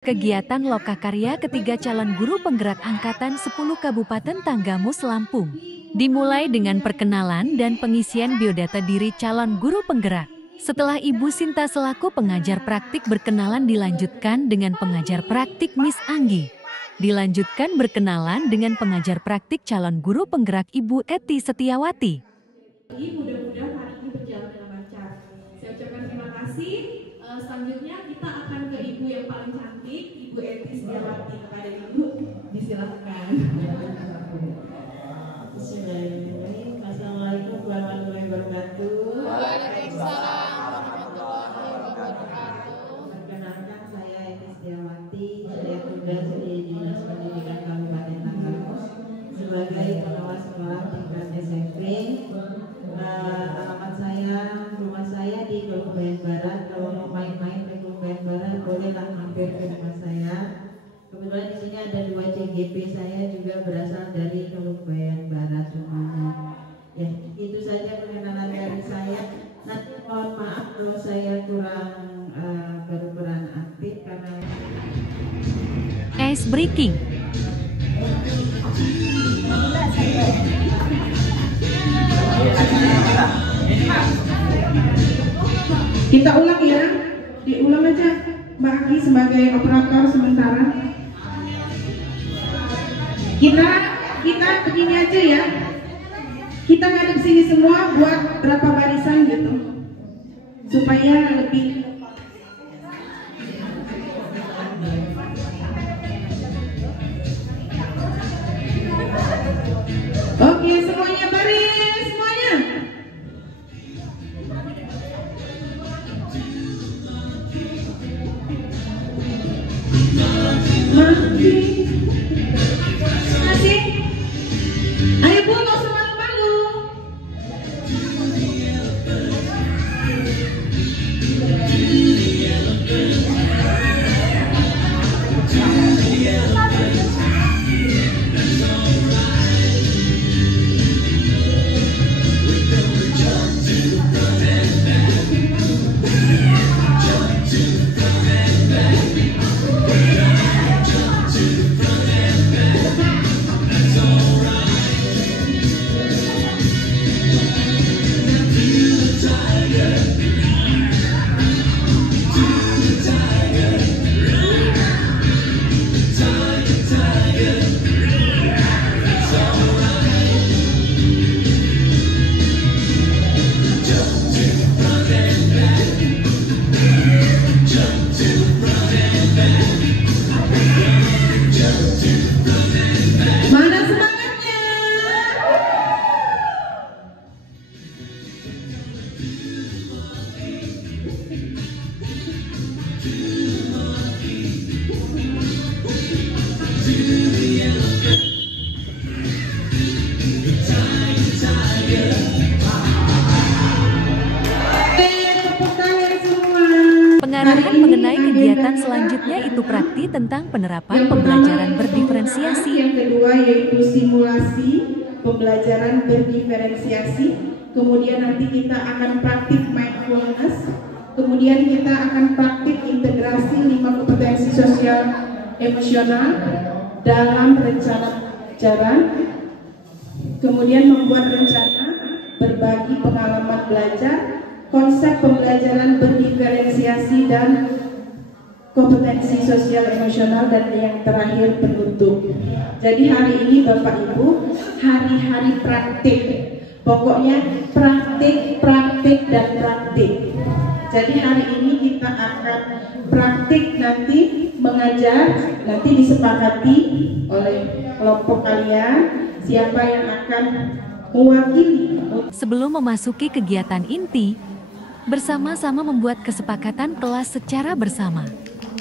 Kegiatan Lokakarya ketiga calon guru penggerak angkatan 10 Kabupaten Tanggamus, Lampung. Dimulai dengan perkenalan dan pengisian biodata diri calon guru penggerak. Setelah Ibu Sinta selaku pengajar praktik berkenalan, dilanjutkan dengan pengajar praktik Miss Anggi. Dilanjutkan berkenalan dengan pengajar praktik calon guru penggerak Ibu Eti Setiawati. Mudah-mudahan hari ini berjalan dengan lancar. Saya ucapkan terima kasih. Selanjutnya kita akan ke Ibu yang paling cantik, Ibu Eti Setiawati. Kepada Ibu, disilahkan. Bismillahirrahmanirrahim. Assalamualaikum warahmatullahi wabarakatuh. Waalaikumsalam warahmatullahi wabarakatuh. Perkenalkan, saya Eti Setiawati. Saya tugas di Dinas Pendidikan Kabupaten Tanggamus sebagai pengawas sekolah tingkat SMP. Alamat saya, rumah saya di Kabupaten Barat. Kalau mau main-main ke Kabupaten Barat, bolehlah mampir ke rumah saya. Kebetulan di sini ada 2 CGP saya juga berasal dari Kabupaten Barat semuanya. Ya, itu saja perkenalan dari saya. Nanti mohon maaf kalau saya kurang berperan aktif karena Ice breaking. Kita ulang ya, diulang aja Mbak Aki sebagai operator sementara. Kita begini aja ya, kita ngadep sini semua buat berapa barisan gitu supaya lebih. Oke, semuanya baris, semuanya. Masih. Ayo Bu, nggak usah malu-malu. Mana semangatnya? Tepuk tangan semua. Pengarahan mengenai kegiatan selanjutnya itu prakti tentang penerapan pembelajaran berdiferensiasi. Yang kedua yaitu simulasi pembelajaran berdiferensiasi. Kemudian nanti kita akan praktik mindfulness. Kemudian kita akan praktik integrasi 5 kompetensi sosial emosional dalam rencana pembelajaran. Kemudian membuat rencana, berbagi pengalaman belajar, konsep pembelajaran berdiferensiasi dan kompetensi sosial emosional, dan yang terakhir penutup. Jadi hari ini Bapak Ibu hari-hari praktik, pokoknya praktik, praktik dan praktik. Jadi hari ini kita akan praktik, nanti mengajar, nanti disepakati oleh kelompok kalian siapa yang akan mewakili. Sebelum memasuki kegiatan inti, bersama-sama membuat kesepakatan kelas secara bersama.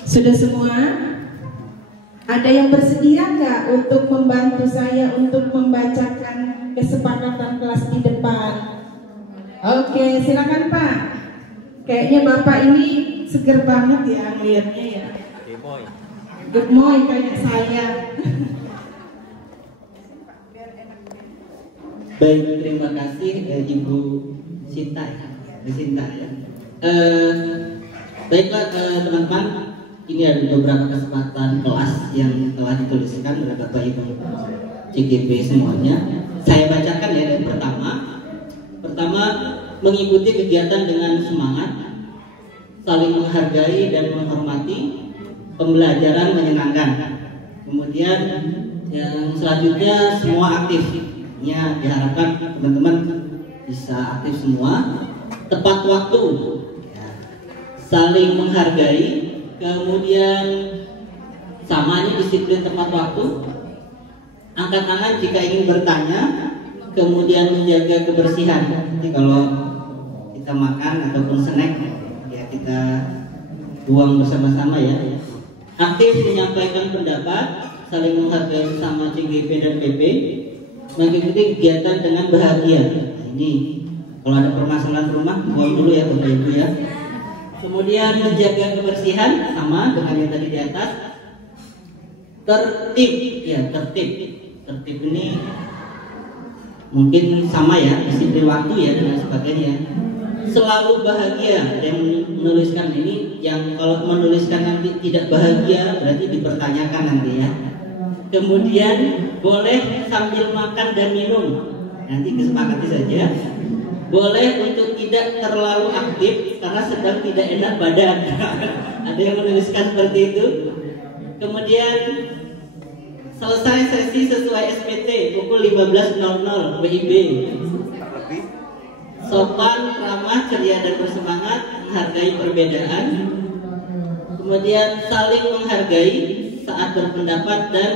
Sudah semua? Ada yang bersedia nggak untuk membantu saya untuk membacakan kesepakatan kelas di depan? Oke, silakan Pak. Kayaknya Bapak ini seger banget ya ngeliatnya ya. Good morning kayak saya. baik, terima kasih Ibu Sinta ya. Baiklah teman-teman, ini ada beberapa kesempatan kelas yang telah dituliskan oleh Bapak Ibu CGP semuanya. Saya bacakan ya. Yang pertama mengikuti kegiatan dengan semangat, saling menghargai dan menghormati, pembelajaran menyenangkan. Kemudian yang selanjutnya semua aktif. Ya, diharapkan teman-teman bisa aktif semua. Tepat waktu, ya. Saling menghargai. Kemudian samanya disiplin tepat waktu, angkat tangan jika ingin bertanya, kemudian menjaga kebersihan. Jadi kalau kita makan ataupun snack, ya kita buang bersama-sama ya. Aktif menyampaikan pendapat, saling menghargai sama CGP dan PP, mengikuti kegiatan dengan bahagia. Nah, ini kalau ada permasalahan rumah, buang dulu ya Bapak Ibu ya. Kemudian menjaga kebersihan sama dengan yang tadi di atas. Tertib, ya tertib ini mungkin sama ya, disiplin waktu ya dan sebagainya. Selalu bahagia. Ada yang menuliskan ini, yang kalau menuliskan nanti tidak bahagia berarti dipertanyakan nanti ya. Kemudian boleh sambil makan dan minum, nanti kesepakati saja. Boleh untuk tidak terlalu aktif karena sedang tidak enak badan. Ada yang menuliskan seperti itu. Kemudian selesai sesi sesuai SPT pukul 15.00 WIB. Sopan, ramah, ceria dan bersemangat, menghargai perbedaan. Kemudian saling menghargai saat berpendapat dan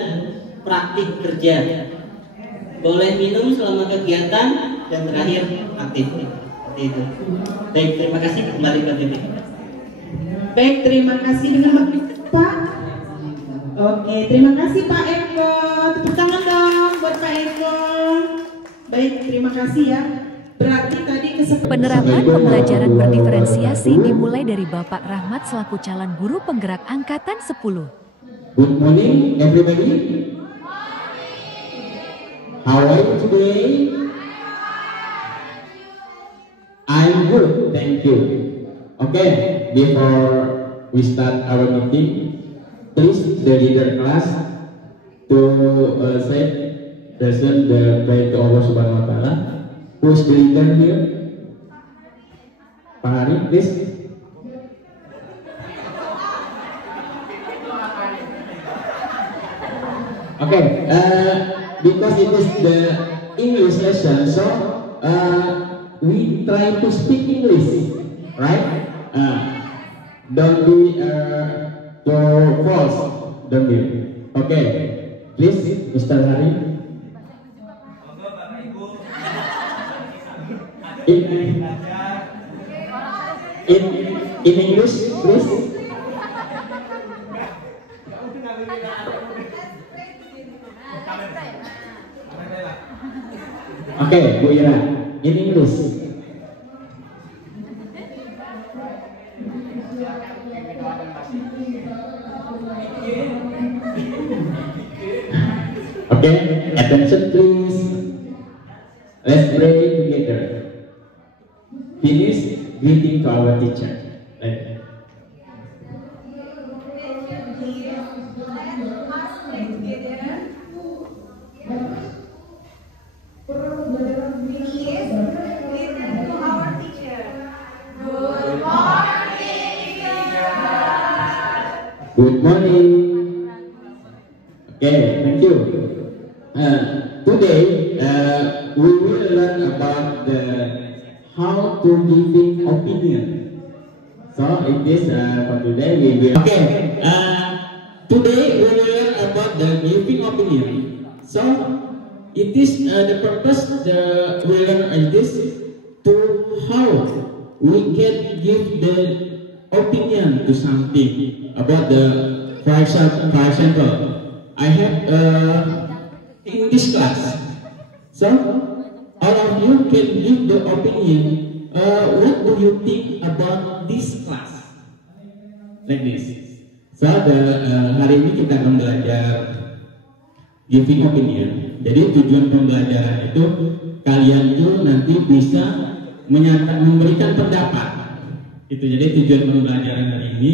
praktik kerja. Boleh minum selama kegiatan. Dan terakhir aktif. Seperti itu. Baik, terima kasih. Kembali ke PP. Baik, terima kasih dengan Pak. Oke, terima kasih Pak Eko. Tepuk tangan dong buat Pak Eko. Baik, terima kasih ya. Berarti tadi penerapan pembelajaran berdiferensiasi dimulai dari Bapak Rahmat selaku calon guru penggerak angkatan 10. Good morning everybody. How are you today? I'm good, thank you. Okay, before we start our meeting, please the leader class to say present the prayer to Allah Subhanahu Wa Taala. Who's the leader here? Pak Hari, please. Okay, because it is the English lesson, so we try to speak English, right? Don't be too false, don't be. Okay, please, Mr. Hari. In English, please. Okay, Bu Ira. In English. Okay, attention please. Let's pray together. Finish greeting to our teacher. Thank you. Good morning. Okay, thank you. Today we will learn about the how to giving opinion. So it is for today we will. Okay. Today we will learn about the giving opinion. So it is the purpose we learn is this to how we can give the opinion to something about the, for example, I have in this class, so all of you can give the opinion. What do you think about this class? Like this. So hari ini kita akan belajar giving opinion. Jadi tujuan pembelajaran itu kalian itu nanti bisa memberikan pendapat. Itu jadi tujuan pembelajaran hari ini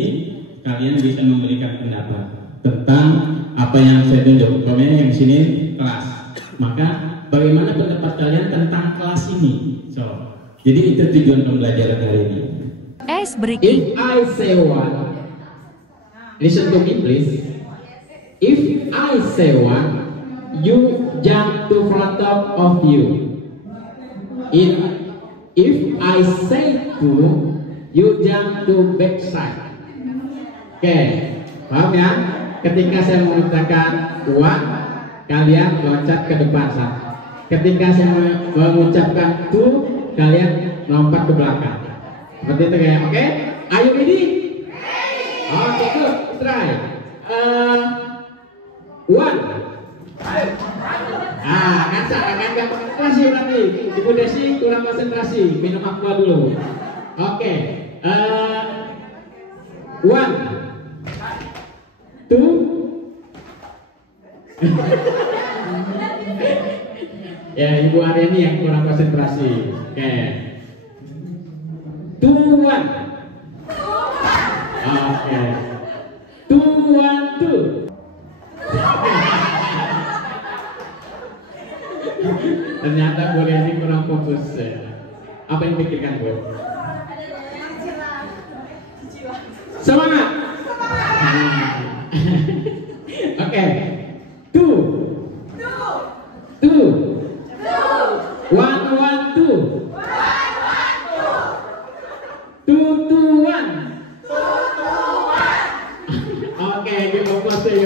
kalian bisa memberikan pendapat tentang apa yang saya tunjuk. Umpamanya yang sini kelas, maka bagaimana pendapat kalian tentang kelas ini? So, jadi itu tujuan pembelajaran hari ini. Ice breaking. If I say one, listen to me please. If I say one, you jump to front of you. If I say two, you jump to back side. Oke, paham ya? Ketika saya mengucapkan one, kalian loncat ke depan satu. Ketika saya mengucapkan two, kalian lompat ke belakang. Seperti itu ya, oke? Are you ready? Oke, good, try. One. Akan gak konsentrasi berarti. Ibu Desi kurang konsentrasi, minum aqua dulu. Oke. One. Two. Ya, Ibu Aryani yang kurang konsentrasi. Oke. Two, one. Oke. Two, one, two. Ternyata Bu ini kurang fokus ya. Apa yang pikirkan Bu? Semangat. Oke. Two. One, two. Two, one. Oke, kita fokus ya.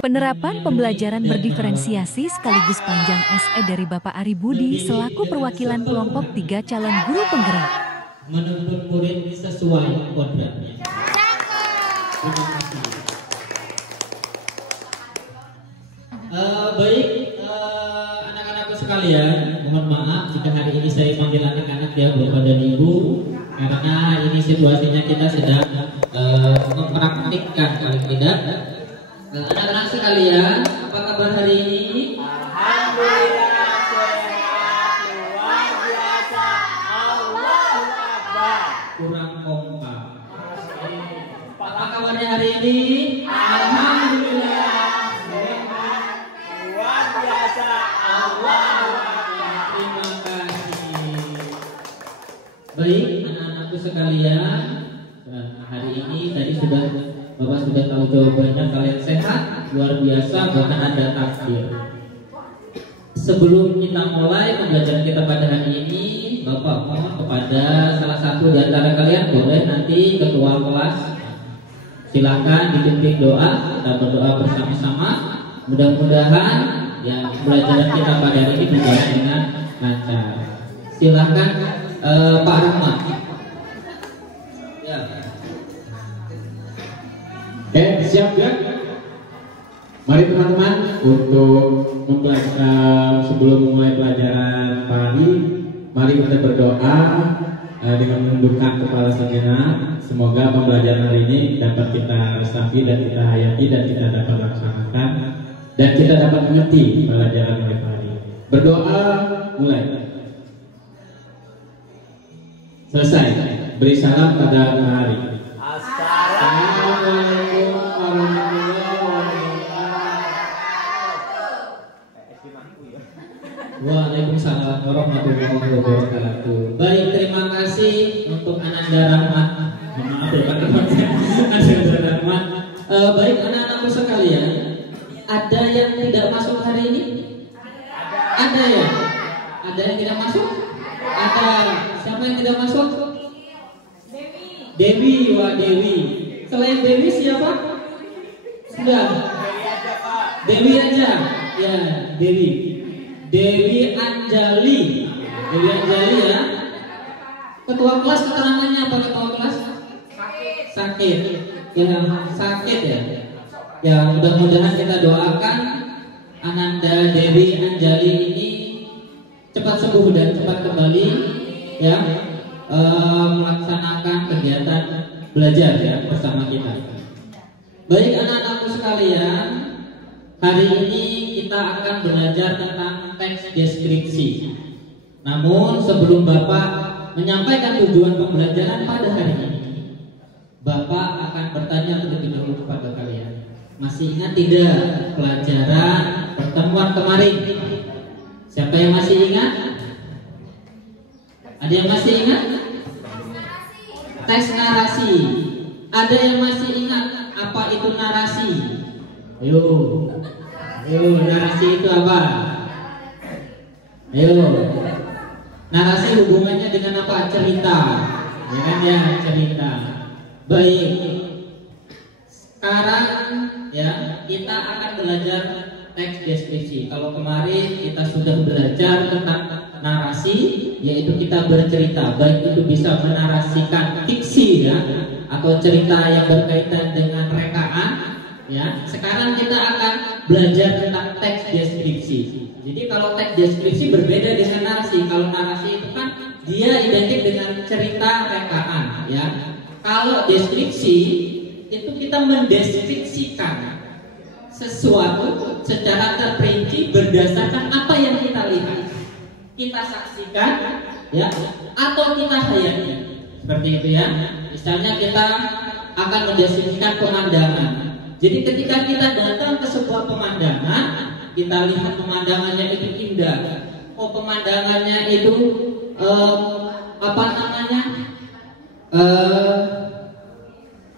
Penerapan pembelajaran berdiferensiasi sekaligus panjang SE dari Bapak Ari Budi selaku perwakilan kelompok 3 calon guru penggerak. Menuntut murid sesuai kodratnya. Terima kasih. Baik, anak-anakku sekalian, mohon maaf jika hari ini saya panggil anak-anak ya Bapak dan Ibu, karena ini situasinya kita sedang mempraktikkan paling tidak. Anak-anak sekalian, apa kabar hari ini? Alhamdulillah sehat, luar biasa, Allahu Akbar. Kurang kompak. Apa kabarnya hari ini? Alhamdulillah sehat, Luar biasa, Allahu Akbar. terima kasih. Baik, anak-anakku sekalian, hari ini tadi Bapak sudah tahu jawabannya, kalian sehat, luar biasa, bahkan ada takdir. Sebelum kita mulai pembelajaran kita pada hari ini, Bapak mohon kepada salah satu di antara kalian, boleh nanti ketua kelas silakan dipimpin doa, kita berdoa bersama-sama. Mudah-mudahan ya pembelajaran kita pada hari ini berjalan dengan lancar. Silakan Pak Rahmat. Ya. Siap ya? Mari teman-teman untuk sebelum memulai pelajaran pagi, mari kita berdoa dengan menundukkan kepala sejenak. Semoga pembelajaran hari ini dapat kita resapi dan kita hayati dan kita dapat laksanakan dan kita dapat mengerti pelajaran hari ini. Berdoa mulai. Selesai. Beri salam pada hari. Assalamualaikum warahmatullahi wabarakatuh. Waalaikumsalam warahmatullahi wabarakatuh. Baik, terima kasih untuk Ananda Rahmat. Maaf ya Pak Ananda Rahmat. Baik anak-anakku sekalian, ada yang tidak masuk hari ini? Ada ya? Ada yang tidak masuk? Ada. Siapa yang tidak masuk? Dewi, wah Dewi. Selain Dewi siapa? Sudah. Dewi aja. Ya, Dewi. Dewi Anjali. Dewi Anjali ya. Ketua kelas keterangannya apa ketua kelas? Sakit. Ya, sakit ya. Ya, mudah-mudahan kita doakan Ananda Dewi Anjali ini cepat sembuh dan cepat kembali ya. Melaksanakan kegiatan belajar ya bersama kita. Baik anak-anakku sekalian, hari ini kita akan belajar tentang teks deskripsi. Namun sebelum Bapak menyampaikan tujuan pembelajaran pada hari ini, Bapak akan bertanya terlebih dahulu kepada kalian. Masih ingat tidak pelajaran pertemuan kemarin? Siapa yang masih ingat? Ada yang masih ingat? Teks narasi. Ada yang masih ingat apa itu narasi? Ayo, narasi itu apa? Ayo, narasi hubungannya dengan apa? Cerita, ya kan ya, cerita. Baik, sekarang ya kita akan belajar teks deskripsi. Kalau kemarin kita sudah belajar tentang narasi, yaitu kita bercerita, baik itu bisa menarasikan fiksi ya, atau cerita yang berkaitan dengan rekaan ya. Sekarang kita akan belajar tentang teks deskripsi. Jadi kalau teks deskripsi berbeda dengan narasi. Kalau narasi itu kan dia identik dengan cerita rekaan ya. Kalau deskripsi itu kita mendeskripsikan sesuatu secara terperinci berdasarkan apa yang kita lihat, kita saksikan ya, atau kita hayati. Seperti itu ya. Misalnya kita akan mendeskripsikan pemandangan. Jadi ketika kita datang ke sebuah pemandangan, kita lihat pemandangannya itu indah. Oh, pemandangannya itu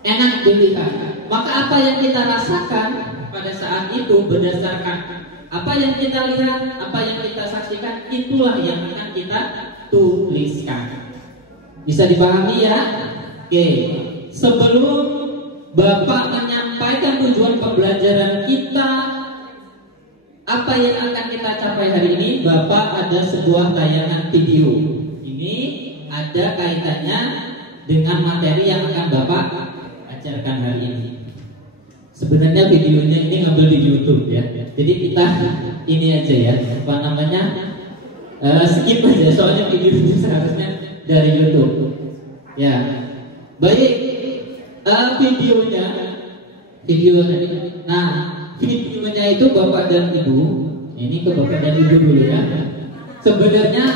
enak dilihat. Maka apa yang kita rasakan pada saat itu berdasarkan apa yang kita lihat, apa yang kita saksikan, itulah yang akan kita tuliskan. Bisa dipahami ya? Oke. Sebelum Bapak menyampaikan tujuan pembelajaran kita, apa yang akan kita capai hari ini, Bapak ada sebuah tayangan video. Ini ada kaitannya dengan materi yang akan Bapak ajarkan hari ini. Sebenarnya videonya ini ngambil di YouTube ya. Jadi kita ini aja ya, skip aja soalnya video itu seharusnya dari YouTube. Ya. Baik. Videonya. Nah, videonya itu Bapak dan Ibu. Ini ke Bapak dan Ibu dulu ya. Sebenarnya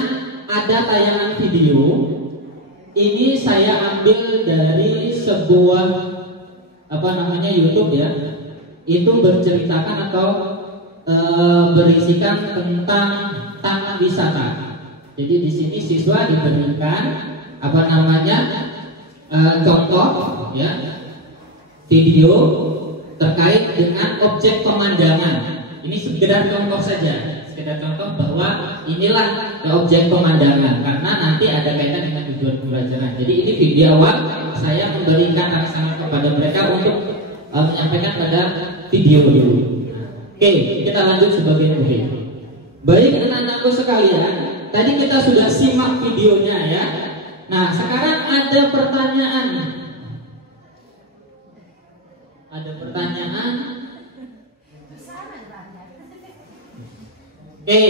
ada tayangan video. Ini saya ambil dari sebuah YouTube ya. Itu berceritakan atau berisikan tentang taman wisata. Jadi di sini siswa diberikan contoh ya, video terkait dengan objek pemandangan. Ini sekedar contoh saja, sekedar contoh bahwa inilah objek pemandangan karena nanti ada kaitan dengan tujuan pembelajaran. Jadi ini video awal saya memberikan rangsangan kepada mereka untuk menyampaikan pada video dulu. Oke, kita lanjut sebagai murid. Baik anak-anakku sekalian, tadi kita sudah simak videonya ya. Nah, sekarang ada pertanyaan. Oke,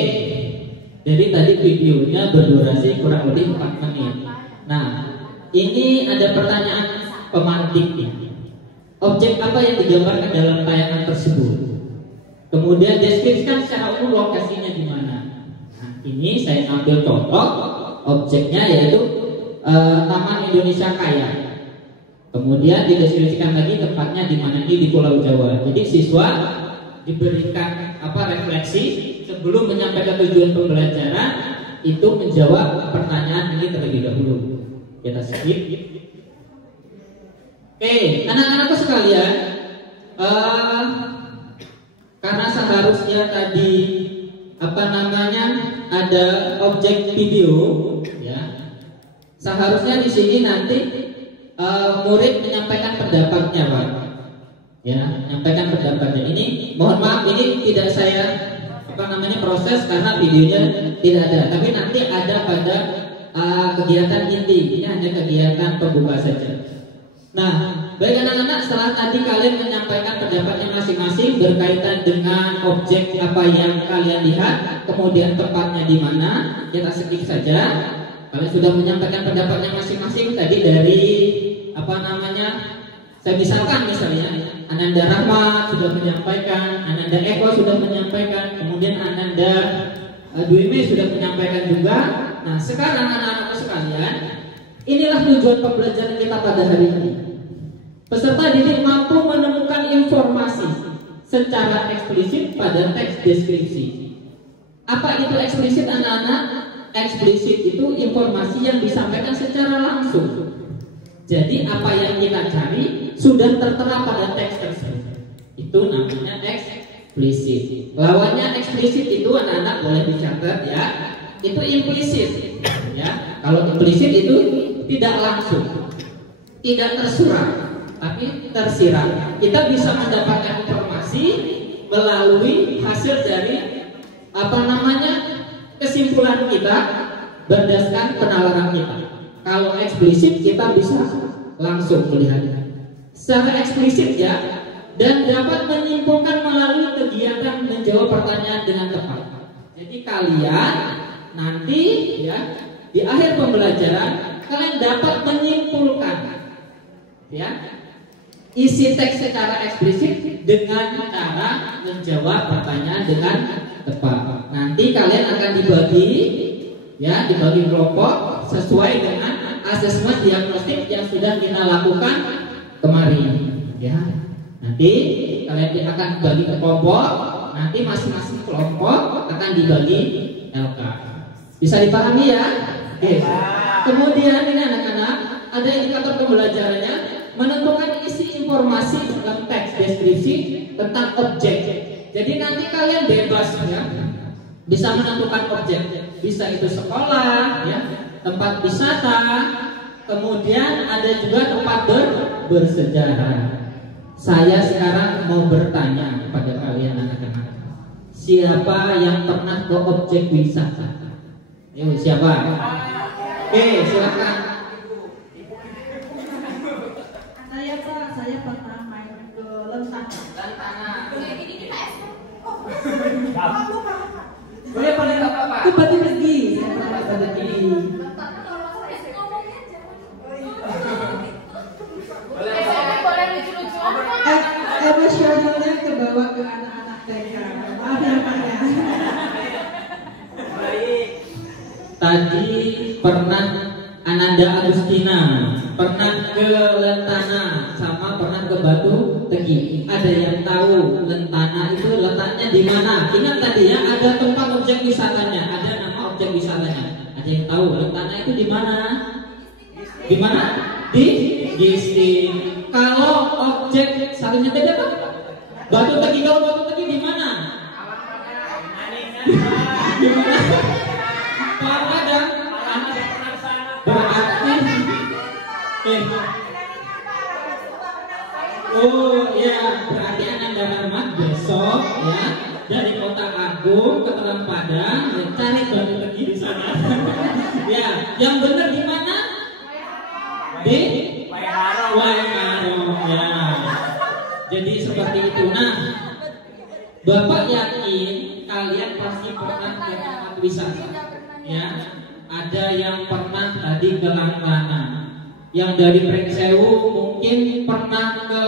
jadi tadi videonya berdurasi kurang lebih 4 menit. Nah, ini ada pertanyaan pemantik. Objek apa yang digambarkan dalam tayangan tersebut? Kemudian deskripsikan secara umum lokasinya di mana. Nah, ini saya ambil contoh objeknya yaitu Taman Indonesia Kaya. Kemudian dideskripsikan lagi tempatnya di mana, ini di Pulau Jawa. Jadi siswa diberikan refleksi sebelum menyampaikan tujuan pembelajaran itu menjawab pertanyaan ini terlebih dahulu. Kita skip. Oke, anak-anakku sekalian, karena seharusnya tadi ada objek video, ya, seharusnya di sini nanti murid menyampaikan pendapatnya, Pak. Ya, menyampaikan pendapatnya. Ini mohon maaf, ini tidak saya proses karena videonya tidak ada. Tapi nanti ada pada kegiatan inti. Ini hanya kegiatan pembuka saja. Nah, baik anak-anak, setelah tadi kalian menyampaikan pendapatnya masing-masing berkaitan dengan objek apa yang kalian lihat, kemudian tempatnya di mana, kita skip saja. Kalian sudah menyampaikan pendapatnya masing-masing tadi dari misalnya Ananda Rahmat sudah menyampaikan, Ananda Eko sudah menyampaikan, kemudian Ananda Dwi Mei sudah menyampaikan juga. Nah, sekarang anak-anak sekalian, inilah tujuan pembelajaran kita pada hari ini. Peserta didik mampu menemukan informasi secara eksplisit pada teks deskripsi. Apa itu eksplisit anak-anak? Eksplisit itu informasi yang disampaikan secara langsung. Jadi apa yang kita cari sudah tertera pada teks tersebut. Itu namanya eksplisit. Lawannya eksplisit itu anak-anak boleh dicatat ya. Itu implisit. Ya, kalau implisit itu tidak langsung, tidak tersurat, tapi tersirat. Kita bisa mendapatkan informasi melalui hasil dari kesimpulan kita berdasarkan penalaran kita. Kalau eksplisit kita bisa langsung melihatnya secara eksplisit ya, dan dapat menyimpulkan melalui kegiatan menjawab pertanyaan dengan tepat. Jadi kalian nanti ya di akhir pembelajaran kalian dapat menyimpulkan ya isi teks secara eksplisit dengan cara menjawab pertanyaan dengan tepat. Nanti kalian akan dibagi kelompok sesuai dengan asesmen diagnostik yang sudah kita lakukan kemarin ya. Nanti kalian akan dibagi ke kelompok, nanti masing-masing kelompok akan dibagi LK. Bisa dipahami ya? Oke. Kemudian ini anak-anak ada indikator pembelajarannya, menentukan isi informasi dalam teks deskripsi tentang objek. Jadi nanti kalian bebas ya, bisa menentukan objek, bisa itu sekolah, ya, tempat wisata, kemudian ada juga tempat bersejarah. Saya sekarang mau bertanya kepada kalian anak-anak, siapa yang pernah ke objek wisata? Ayo, siapa? Oke, silakan. Saya pernah main ke Lentana. Boleh pada apa? Itu berarti pergi. Saya pernah pergi. Emosionalnya kebawa ke anak-anak TK. Maaf ya Pak ya. Tadi pernah Ananda Agustina, pernah ke Lentana, sama pernah ke Batu Tegi. Ada yang tahu Lentana itu letaknya di mana? Ingat tadi ya, ada tempat objek wisatanya, ada nama objek wisatanya. Ada yang tahu Lentana itu di mana? Di mana? Di Gisti. Kalau objek satunya tadi apa? Batu Tegi. Kalau Batu Tegi di mana? Di mana? Padang. Berarti oh ya, berarti Ananda Rahmat besok ya dari Kota Agung ke Telang Padang cari Batu Tegi di sana. Ya, yang benar di mana? Di Waingarom ya. Jadi seperti itu. Nah, Bapak yakin kalian pasti pernah ke tempat wisata ya. Ada yang pernah tadi ke Lantana, yang dari Pringsewu mungkin pernah ke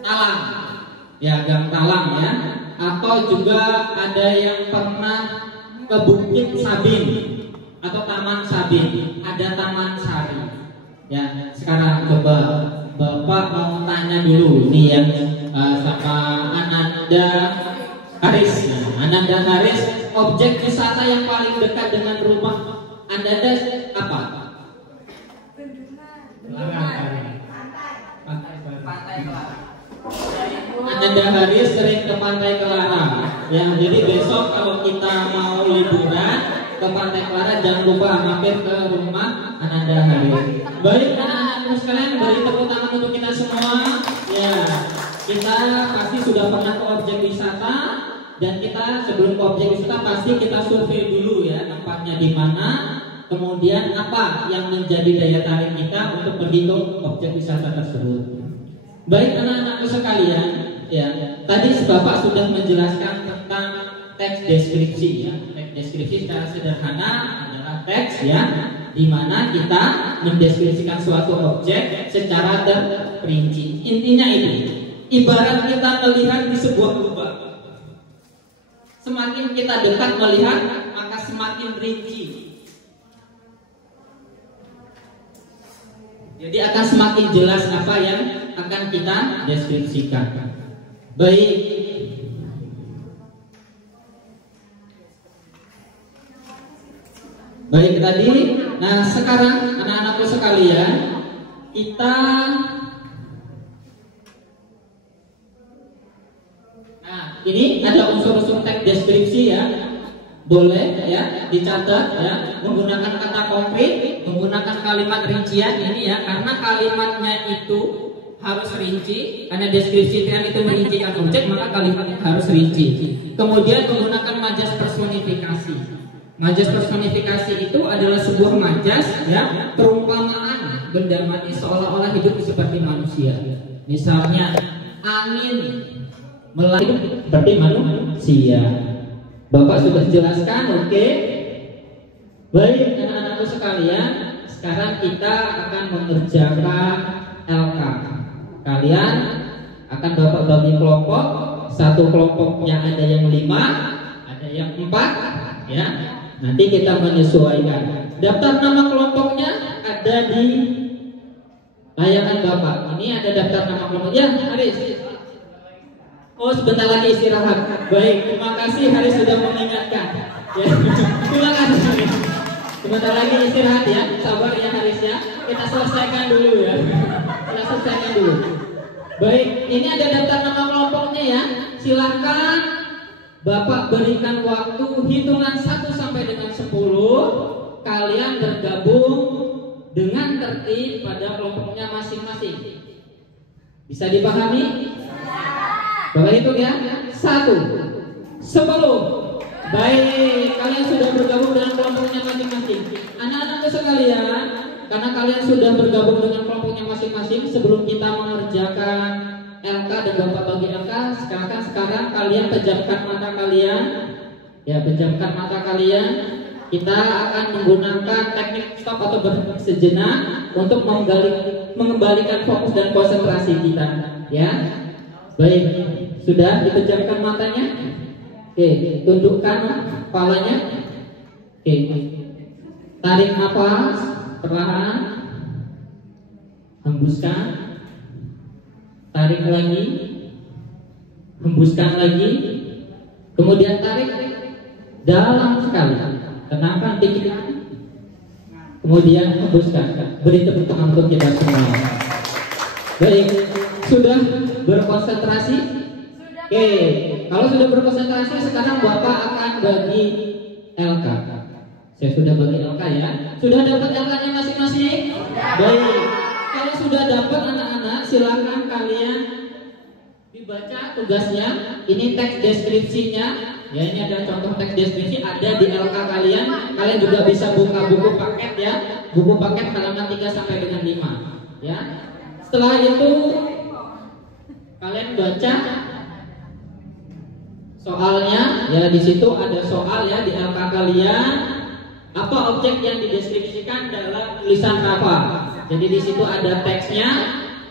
Talang, ya Gang Talang ya, atau juga ada yang pernah ke Bukit Sabin atau Taman Sabin, ada Taman Sari. Ya, sekarang coba Bapak mau tanya dulu nih yang sama Ananda Haris. Ananda Haris, objek wisata yang paling dekat dengan rumah Ananda apa? Pantai Kelara. Ananda Haris sering ke Pantai Kelara. Ya, jadi besok kalau kita mau liburan ke Pantai Kelara jangan lupa mampir ke rumah Ananda Haris. Baik anak-anakku sekalian, beri tepuk tangan untuk kita semua. Ya, kita pasti sudah pernah ke objek wisata. Dan kita sebelum ke objek wisata pasti kita survei dulu ya tempatnya di mana, kemudian apa yang menjadi daya tarik kita untuk pergi ke objek wisata tersebut. Baik anak-anakku sekalian, ya tadi Bapak sudah menjelaskan tentang teks deskripsi ya. Teks deskripsi secara sederhana adalah teks ya, di mana kita mendeskripsikan suatu objek secara terperinci. Intinya ini, ibarat kita melihat di sebuah lubang. Semakin kita dekat melihat, maka semakin rinci Jadi akan semakin jelas apa yang akan kita deskripsikan. Baik. Baik tadi. Nah, sekarang anak-anakku sekalian, kita ini ada unsur-unsur teks deskripsi ya. Boleh ya dicatat ya, menggunakan kata konkret, menggunakan kalimat rincian ini ya, karena kalimatnya itu harus rinci, karena deskripsi itu merincikan objek, maka kalimatnya harus rinci. Kemudian menggunakan majas personifikasi. Majas personifikasi itu adalah sebuah majas ya, perumpamaan benda mati seolah-olah hidup seperti manusia. Misalnya angin melaju seperti manusia. Bapak sudah jelaskan, oke? Baik, anak-anakku sekalian, sekarang kita akan mengerjakan LK. Kalian akan Bapak bagi kelompok. Satu kelompoknya ada yang 5, ada yang 4, ya. Nanti kita menyesuaikan. Daftar nama kelompoknya ada di layangan Bapak. Ini ada daftar nama kelompoknya. Haris. Oh, sebentar lagi istirahat. Baik, terima kasih Haris sudah mengingatkan. Ya, terima kasih Haris. Sebentar lagi istirahat ya. Sabar ya Haris ya. Kita selesaikan dulu ya. Kita selesaikan dulu. Baik, ini ada daftar nama kelompoknya ya. Silakan Bapak berikan waktu hitungan 1 sampai dengan 10. Kalian bergabung dengan tertib pada kelompoknya masing-masing. Bisa dipahami? Bapak hitung ya. 1, 10. Baik, kalian sudah bergabung dengan kelompoknya masing-masing. Anak-anakku sekalian, karena kalian sudah bergabung dengan kelompoknya masing-masing, sebelum kita mengerjakan LK dan Bapak bagi LK, sekarang kalian pejamkan mata kalian. Ya, pejamkan mata kalian. Kita akan menggunakan teknik stop atau berhenti sejenak untuk mengembalikan fokus dan konsentrasi kita. Ya. Baik, sudah dipejamkan matanya? Oke, tundukkan kepalanya. Oke, tarik nafas perlahan, hembuskan, tarik lagi, hembuskan lagi, kemudian tarik dalam sekali, tenangkan dikit, kemudian hembuskan. Beri tepuk tangan untuk kita semua. Baik, sudah berkonsentrasi? Oke, kalau sudah berkonsentrasi, sekarang Bapak akan bagi LK. Saya sudah bagi LK ya. Sudah dapat LK-nya masing-masing? Baik. Kalau sudah dapat anak-anak, silakan kalian dibaca tugasnya. Ini teks deskripsinya. Ya, ini ada contoh teks deskripsi ada di LK kalian. Kalian juga bisa buka buku paket ya. Buku paket halaman 3 sampai dengan 5. Ya. Setelah itu kalian baca soalnya. Ya, di situ ada soal ya di LK kalian. Apa objek yang dideskripsikan dalam tulisan Rafa? Jadi di situ ada teksnya,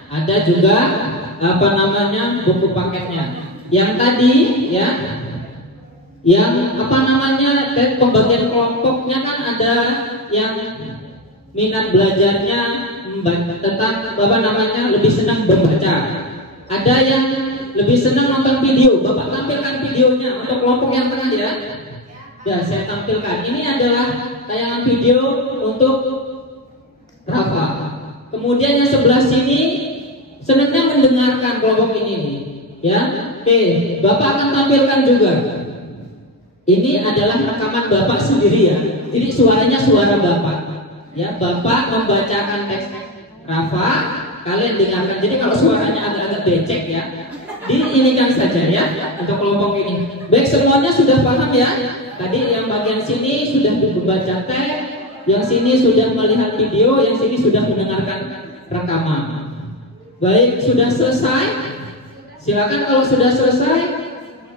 ada juga buku paketnya. Yang tadi ya, yang pembagian kelompoknya kan ada yang minat belajarnya tentang lebih senang membaca. Ada yang lebih senang nonton video. Bapak tampilkan videonya untuk kelompok yang tengah ya. Ya, saya tampilkan. Ini adalah tayangan video untuk Rafa. Kemudian yang sebelah sini senangnya mendengarkan kelompok ini nih. Ya, oke. Bapak akan tampilkan juga. Ini adalah rekaman Bapak sendiri ya. Jadi suaranya suara Bapak. Ya, Bapak membacakan teks Rafa, kalian dengarkan. Jadi kalau suaranya agak-agak becek ya, diinikan saja ya untuk kelompok ini. Baik, semuanya sudah paham ya? Tadi yang bagian sini sudah membaca teks, yang sini sudah melihat video, yang sini sudah mendengarkan rekaman. Baik, sudah selesai? Silakan kalau sudah selesai,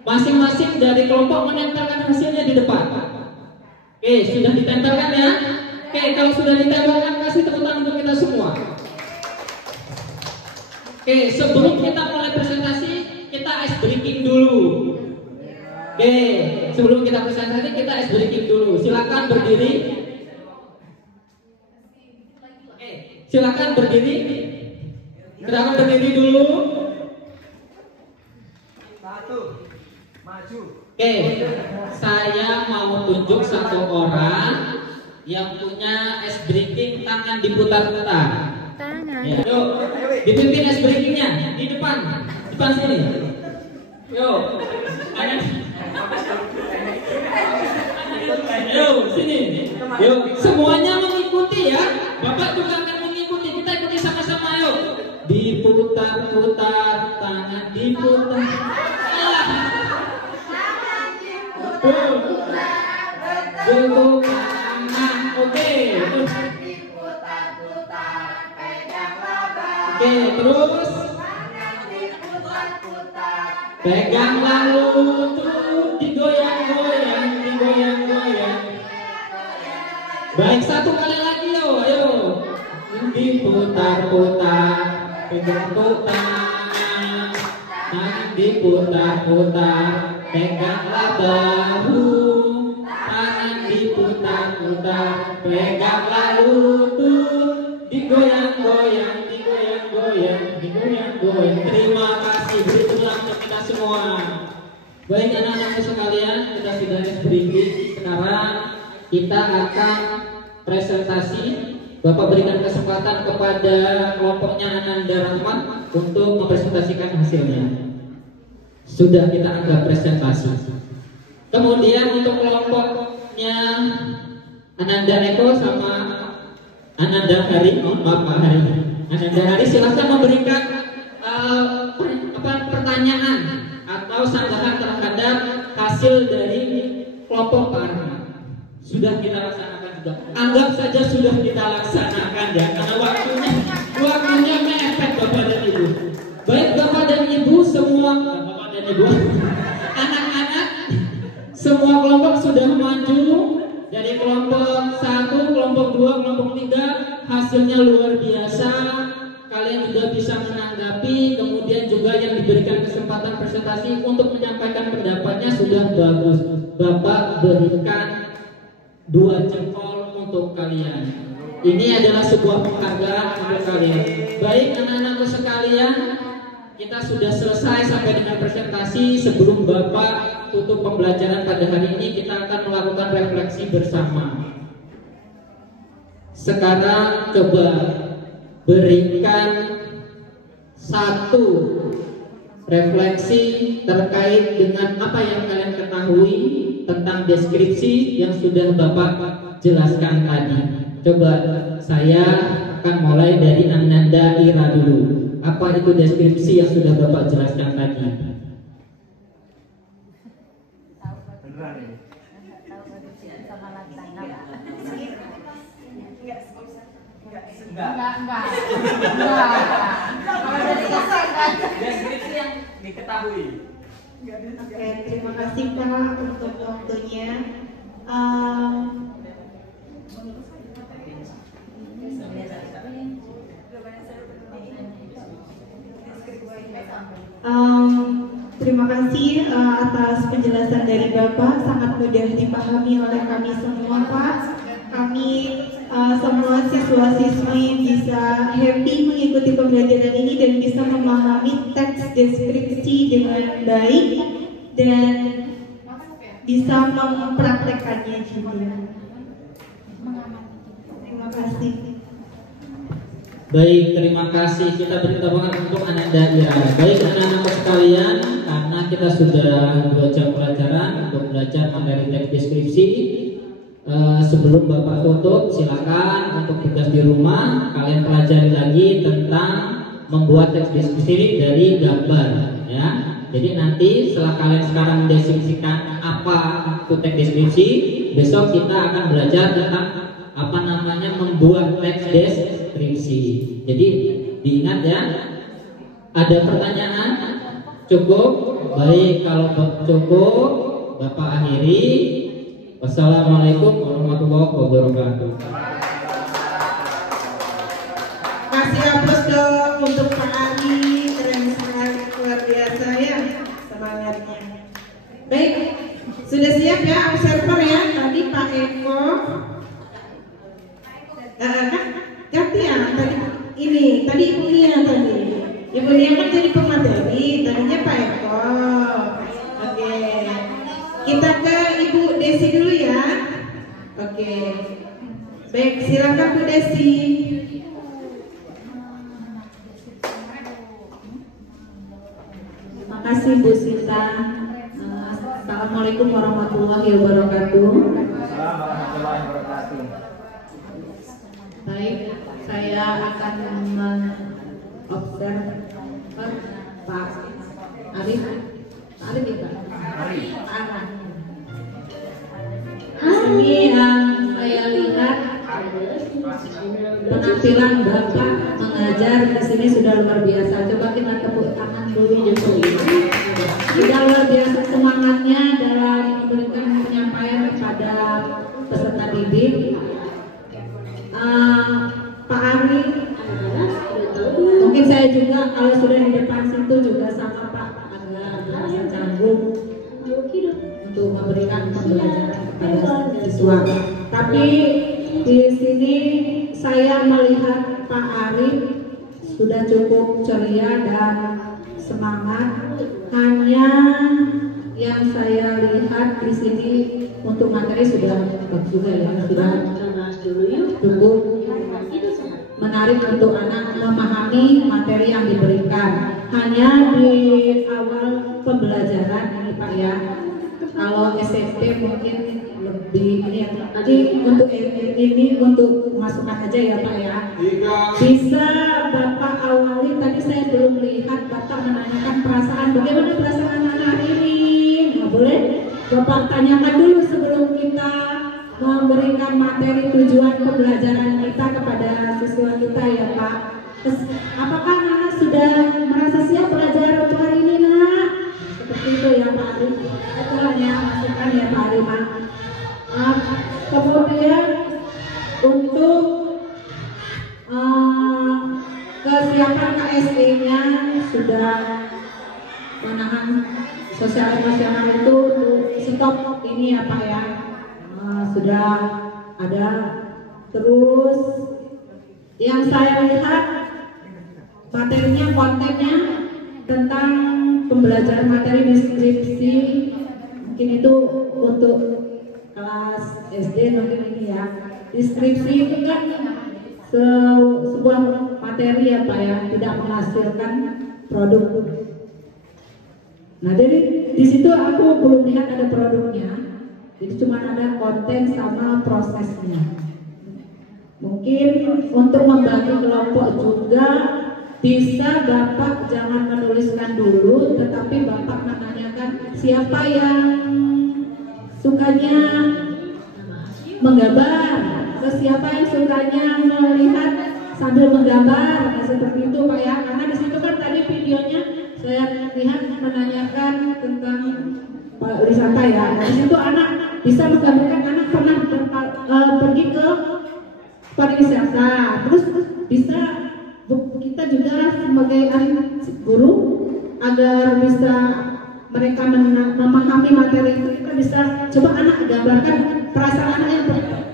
masing-masing dari kelompok menempelkan hasilnya di depan. Oke, sudah ditempelkan ya? Oke, kalau sudah ditempelkan, kasih tepuk tangan untuk kita semua. Oke, sebelum kita mulai presentasi, kita ice breaking dulu. Oke, sebelum kita presentasi, kita ice breaking dulu. Silakan berdiri. Oke, Silakan berdiri. Silakan berdiri dulu. Oke, saya mau tunjuk satu orang yang punya ice breaking, tangan diputar-putar. Ya, yuk, dipimpin ice breakingnya di depan sini. Yuk, yuk sini. Yuk, semuanya mengikuti ya. Bapak juga akan mengikuti. Kita ikuti sama-sama yuk. Diputar-putar, tangan diputar. Cukup tangan, oke. Oke, terus pegang lalu tuh digoyang-goyang, digoyang-goyang. Baik, satu kali lagi yo, ayo. Diputar-putar, pegang tangan, tangan diputar-putar, peganglah bahu, tangan diputar-putar, peganglah lutut, digoyang-goyang, digoyang-goyang, digoyang-goyang. Terima kasih, beri tepuk untuk kita semua. Baik anak-anakku sekalian, kita sudah breaking. Sekarang kita akan presentasi. Bapak berikan kesempatan kepada kelompoknya Ananda Rahmat untuk mempresentasikan hasilnya. Sudah kita anggap presentasi. Kemudian untuk kelompoknya Ananda Eko sama Ananda Hari, Ananda Hari silahkan memberikan pertanyaan atau sanggahan terhadap hasil dari kelompok Pak Arman. Sudah kita laksanakan juga. Anggap saja sudah kita laksanakan ya, karena waktunya mepet Bapak dan Ibu. Baik Bapak dan Ibu semua, Bapak dan Ibu, anak-anak semua kelompok sudah maju. Dari kelompok 1, kelompok 2, kelompok 3 hasilnya luar biasa. Kalian juga bisa menanggapi, kemudian juga yang diberikan kesempatan presentasi untuk menyampaikan pendapatnya sudah bagus. Bapak berikan 2 jempol untuk kalian. Ini adalah sebuah penghargaan untuk kalian. Baik anak-anakku sekalian, kita sudah selesai sampai dengan presentasi. Sebelum Bapak tutup pembelajaran pada hari ini, kita akan melakukan refleksi bersama. Sekarang coba berikan 1 refleksi terkait dengan apa yang kalian ketahui tentang deskripsi yang sudah Bapak jelaskan tadi. Coba saya akan mulai dari Ananda Ira dulu. Apa itu deskripsi yang sudah Bapak jelaskan tadi? Enggak. Deskripsi yang diketahui. Oke, terima kasih Pak untuk waktunya. Terima kasih atas penjelasan dari Bapak, sangat mudah dipahami oleh kami semua Pak. Kami semua siswa-siswi bisa happy mengikuti pembelajaran ini dan bisa memahami teks deskripsi dengan baik dan bisa mempraktekannya juga. Terima kasih. Baik, terima kasih. Kita beri tepuk tangan untuk Ananda Ira. Baik anak-anak sekalian, karena kita sudah 2 jam pelajaran untuk belajar materi teks deskripsi. Sebelum Bapak tutup, silakan untuk tugas di rumah kalian pelajari lagi tentang membuat teks deskripsi dari gambar, ya. Jadi nanti setelah kalian sekarang mendeskripsikan apa itu teks deskripsi, besok kita akan belajar tentang apa namanya membuat teks deskripsi. Jadi diingat ya. Ada pertanyaan? Cukup? Baik, kalau cukup Bapak akhiri. Wassalamualaikum warahmatullahi wabarakatuh. Kasih aplaus dong untuk Pak Ali, keren sekali, luar biasa ya semangatnya. Baik, sudah siap ya observer ya? Tadi Pak Eko, kan ganti ya tadi. yang kan jadi pemateri, tadinya Pak Eko. Oke, kita ke Ibu Desi dulu ya. Oke, baik, silakan Bu Desi. Terima kasih Bu Sita. Assalamualaikum warahmatullahi wabarakatuh. Warahmatullahi wabarakatuh. Baik, saya akan mengobserv Pak Arif. Pak Arif ya Pak? Arif. Ini yang saya lihat penampilan Bapak mengajar di sini sudah luar biasa. Coba kita tepuk tangan dulu Jokowi. Sudah luar biasa semangatnya dalam memberikan penyampaian kepada peserta didik. Pak Ari, mungkin saya juga kalau sudah di depan situ juga sama Pak agak merasa canggung untuk memberikan pembelajaran kepada siswa. Tapi di sini saya melihat Pak Ari sudah cukup ceria dan semangat. Hanya yang saya lihat di sini untuk materi sudah bagus juga ya, sudah cukup menarik untuk anak memahami materi yang diberikan. Hanya di awal pembelajaran ini Pak ya, kalau SMP mungkin lebih ini ya. Tadi untuk ini untuk masukan aja ya Pak ya. Bisa Bapak awali, tadi saya belum lihat Bapak menanyakan perasaan, bagaimana perasaan anak hari ini. Nah, boleh Bapak tanyakan dulu sebelum kita memberikan materi tujuan pembelajaran kita kepada siswa kita ya Pak. Apakah anak sudah merasa siap belajar untuk hari ini nak? Seperti itu ya Pak Arif. Itu hanya masukan ya Pak Arif. Kemudian untuk kesiapan KSE-nya sudah menahan sosial emosional itu stop ini ya Pak ya. Sudah ada. Terus yang saya lihat materinya, kontennya tentang pembelajaran materi deskripsi, mungkin itu untuk kelas SD mungkin ini ya. Deskripsi itu kan sebuah materi ya Pak ya, tidak menghasilkan produk. Nah jadi di situ aku belum lihat ada produknya. Jadi cuma ada konten sama prosesnya. Mungkin untuk membagi kelompok juga bisa Bapak jangan menuliskan dulu, tetapi Bapak menanyakan siapa yang sukanya menggambar, atau siapa yang sukanya melihat sambil menggambar. Nah, seperti itu Pak ya. Karena di situ kan tadi videonya saya lihat menanyakan tentang wisata ya. Nah, di situ anak bisa menggambarkan, anak pernah pergi ke pariwisata, terus bisa kita juga sebagai guru agar bisa mereka memahami materi itu, kita bisa coba anak gambarkan perasaan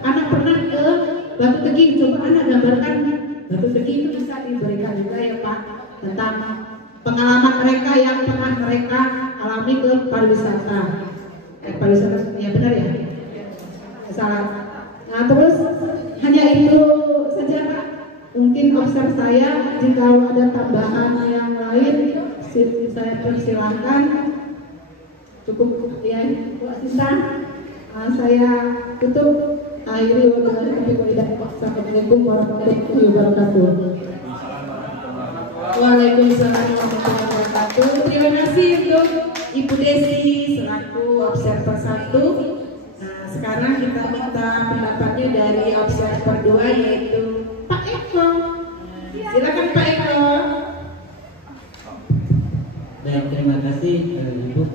anak pernah ke Batu Teging, coba anak gambarkan Batu Teging. Itu bisa diberikan juga ya Pak tentang pengalaman mereka yang pernah mereka alami ke pariwisata. Pariwisata ya benar ya? Salah. Nah terus hanya itu saja Pak. Mungkin observ saya, jika ada tambahan yang lain saya persilahkan. Cukup ya Bu Asista. Saya tutup. Akhiri wassalamualaikum warahmatullahi wabarakatuh. Waalaikumsalam warahmatullahi wabarakatuh. Terima kasih untuk Ibu Desi selaku observer 1. Nah, sekarang kita minta pendapatnya dari observer 2 yaitu Pak Eko. Silakan Pak Eko. Baik, terima kasih Ibu.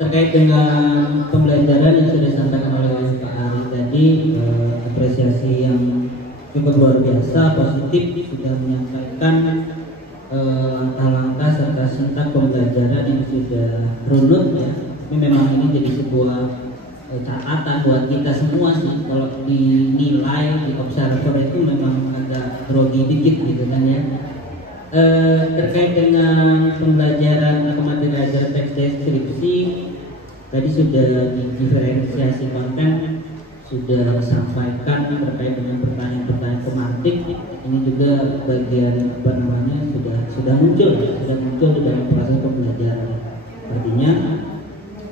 Terkait dengan pembelajaran yang sudah disampaikan oleh Pak Ari tadi, apresiasi yang cukup luar biasa, positif, sudah menyampaikan langkah-langkah serta pembelajaran yang sudah runut ya. Ini memang ini jadi sebuah catatan buat kita semua sih. Kalau dinilai di observer itu memang agak grogi dikit gitu kan ya. Terkait dengan pembelajaran atau materi ajar teks deskripsi, tadi sudah diferensiasi konten, sudah sampaikan terkait dengan pertanyaan-pertanyaan tematik. Ini juga bagian apa namanya sudah muncul di dalam proses pembelajaran. Artinya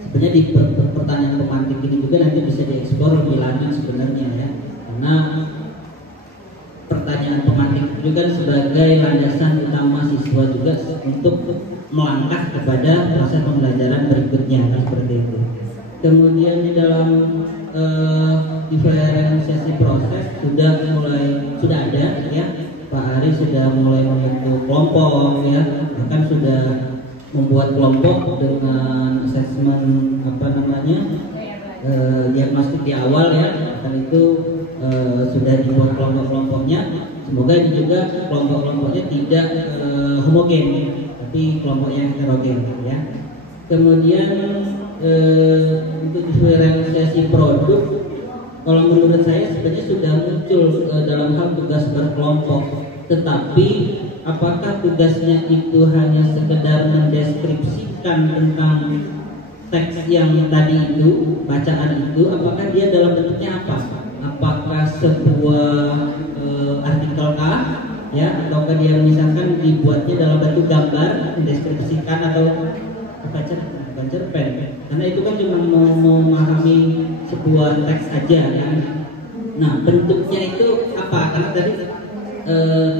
sebenarnya di pertanyaan tematik ini juga nanti bisa dieksplor lebih lanjut sebenarnya ya, karena pertanyaan tematik itu kan sebagai landasan utama siswa juga untuk melangkah kepada proses pembelajaran berikutnya, kan seperti itu. Kemudian di dalam diferensiasi proses sudah ada ya, Pak Ari sudah mulai membentuk kelompok ya, bahkan sudah membuat kelompok dengan asesmen apa namanya diagnostik di awal ya, dan itu sudah dibuat kelompok-kelompoknya. Semoga ini juga kelompok-kelompoknya tidak homogen, tapi kelompok yang heterogen ya. Kemudian untuk diferensiasi produk, kalau menurut saya sebenarnya sudah muncul dalam hal tugas berkelompok, tetapi apakah tugasnya itu hanya sekedar mendeskripsikan tentang teks yang tadi itu, bacaan itu, apakah dia dalam bentuknya apa? Apakah sebuah artikel kah ya, ataukah dia misalkan dibuatnya dalam bentuk gambar, mendeskripsikan, atau bukan cerpen, karena itu kan cuma memahami sebuah teks aja kan. Nah, bentuknya itu apa? Karena tadi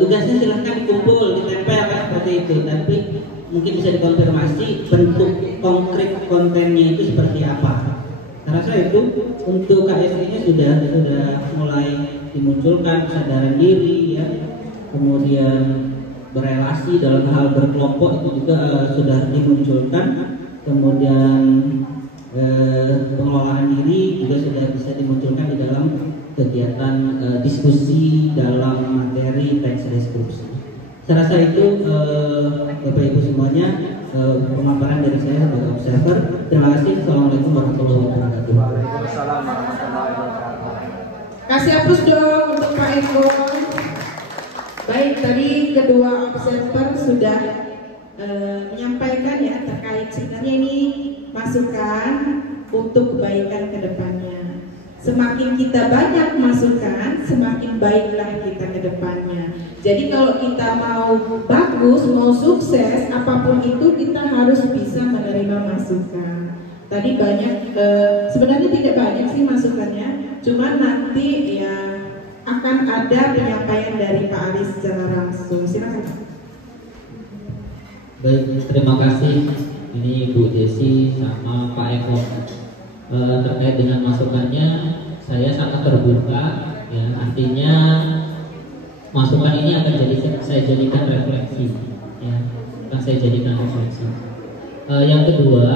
tugasnya silahkan dikumpul, ditempel kan seperti itu, tapi mungkin bisa dikonfirmasi bentuk konkret kontennya itu seperti apa. Saya rasa itu untuk KSI-nya sudah mulai dimunculkan kesadaran diri ya, kemudian berelasi dalam hal berkelompok itu juga sudah dimunculkan, kemudian pengelolaan diri juga sudah bisa dimunculkan di dalam kegiatan diskusi dalam materi teks deskripsi. Saya rasa itu Bapak Ibu semuanya pemaparan dari saya sebagai observer. Terima kasih. Assalamualaikum warahmatullahi wabarakatuh. Waalaikumsalam warahmatullahi wabarakatuh. Kasih hapus dong untuk Pak Eko. Baik, tadi kedua observer sudah menyampaikan ya terkait sebenarnya ini masukan untuk kebaikan ke depannya. Semakin kita banyak masukan, semakin baiklah kita ke depannya. Jadi kalau kita mau bagus, mau sukses, apapun itu kita harus bisa menerima masukan. Tadi banyak, sebenarnya tidak banyak sih masukannya, cuma nanti ya akan ada penyampaian dari Pak Ali secara langsung. Silakan. Baik, terima kasih. Ini Bu Desi sama Pak Eko. Terkait dengan masukannya, saya sangat terbuka. Ya, artinya masukan ini akan saya jadikan refleksi. Ya, akan saya jadikan refleksi. Yang kedua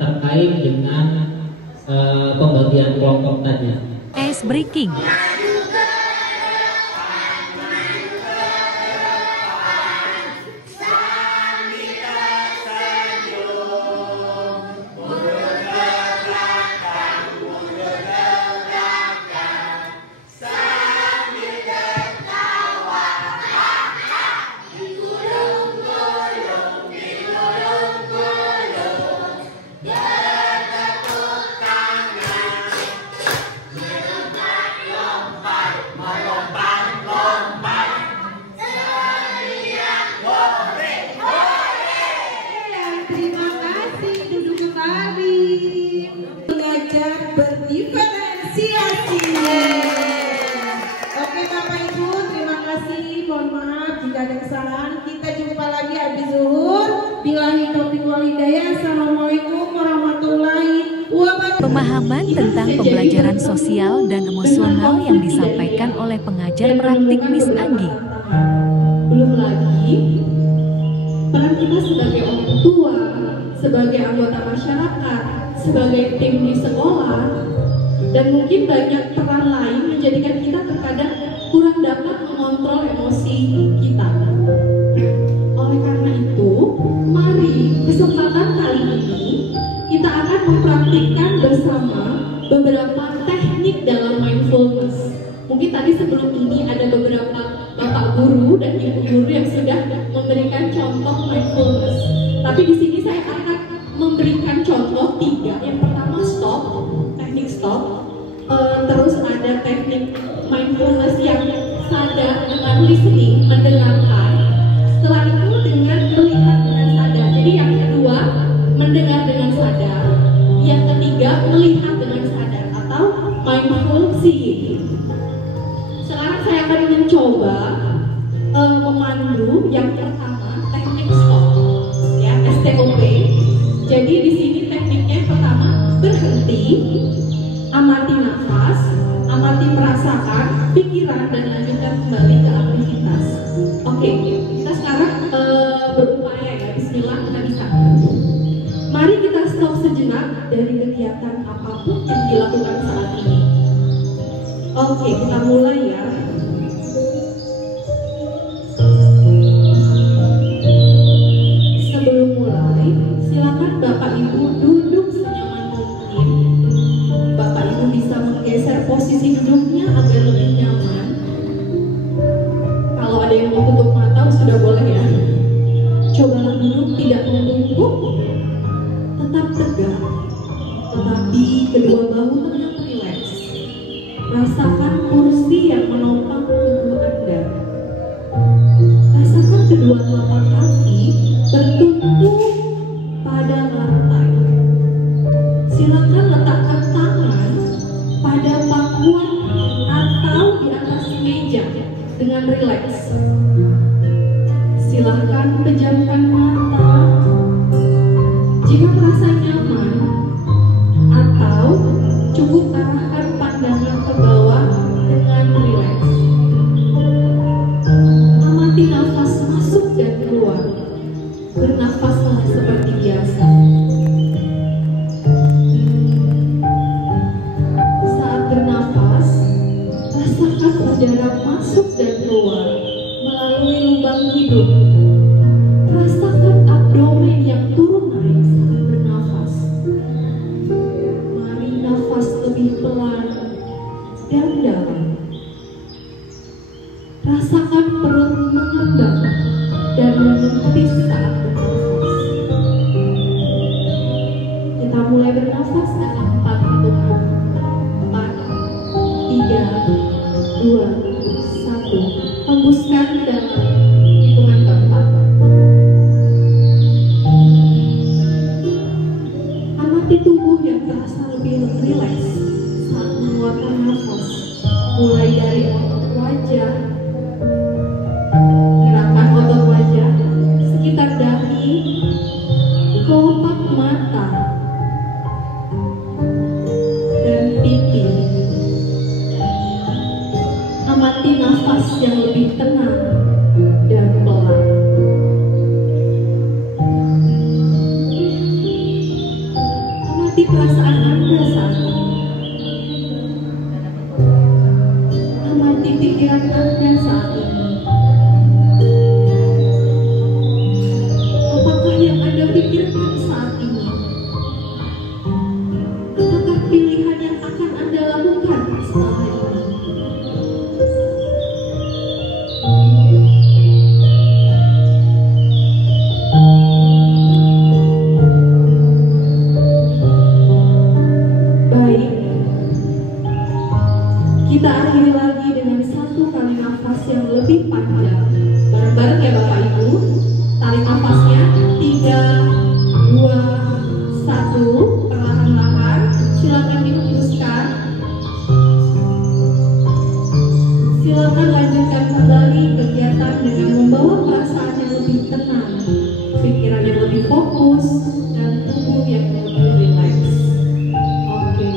terkait dengan pembagian kelompok tadi. Ice breaking. Pemahaman tentang pembelajaran sosial dan emosional yang disampaikan oleh pengajar praktik Miss Anggi. Belum lagi peran kita sebagai orang tua, sebagai anggota masyarakat, sebagai tim di sekolah, dan mungkin banyak peran lain menjadikan kita terkadang kurang dapat mengontrol emosi kita. Oleh karena itu, mari kesempatan kali ini kita akan mempraktikkan bersama beberapa teknik dalam mindfulness. Mungkin tadi sebelum ini ada beberapa bapak guru dan ibu guru yang sudah memberikan contoh mindfulness. Tapi di sini saya akan memberikan contoh 3. Yang pertama stop, teknik stop. Terus ada teknik mindfulness yang sadar dengan listening, mendengarkan. Setelah itu dengan melihat dengan sadar. Jadi yang kedua mendengar dengan sadar. Yang ketiga melihat dengan sadar atau mindful seeing. Sekarang saya akan mencoba memandu yang pertama teknik stop, ya STOP. Jadi di sini tekniknya pertama berhenti, amati nafas, amati merasakan pikiran dan lanjutkan kembali ke aktivitas. Oke, kita sekarang berupaya ya. Bismillah, kita bisa. Mari kita stop sejenak dari kegiatan apapun yang dilakukan saat ini. Oke, kita mulai ya. Sebelum mulai, silakan Bapak Ibu duduk senyaman mungkin. Bapak Ibu bisa menggeser posisi duduknya agar lebih nyaman. Kalau ada yang mau tutup mata sudah boleh ya. Cobalah duduk tidak membungkuk, tetap tegak, tetapi kedua bahu tetap rileks. Rasakan kursi yang menopang tubuh Anda. Rasakan kedua telapak kaki bertumpu pada lantai. Silakan letakkan tangan pada pangkuan atau di atas meja dengan rileks. Silahkan pejamkan mata jika merasa nyaman, atau cukup arahkan pandangan ke bawah dengan rileks. Amati nafas masuk dan keluar. Bernafaslah seperti biasa. Saat bernafas, rasakan udara masuk dan keluar melalui lubang hidung. Rasakan abdomen yang turun naik saat bernafas. Mari nafas lebih pelan dan dalam. Rasakan perut mengembang dan menepis saat bernafas. Kita mulai bernafas dengan 4 hitungan. 4, 3, 2, 1. Hembuskan dalam hitungan keempat. Amati tubuh yang terasa lebih rileks saat mengeluarkan nafas. Mulai dari otot wajah, gerakan otot wajah sekitar dahi, kelopak mata, dan pipi. Amati nafas yang lebih tenang dan pelan. Amati perasaan Anda saat ini. Amati pikiran Anda saat ini. Apakah yang Anda pikirkan saat ini? Apakah pilihan yang akan Anda lakukan setelah ini? Baik, kita akhiri lagi dengan 1 kali nafas yang lebih panjang. Bareng-bareng ya Bapak Ibu. Tarik nafasnya 3, 2, 1. Perlahan-lahan silakan dihembuskan. Silakan lanjutkan kembali kegiatan dengan membawa perasaan yang lebih tenang, pikiran yang lebih fokus, dan tubuh yang lebih rileks. Oke.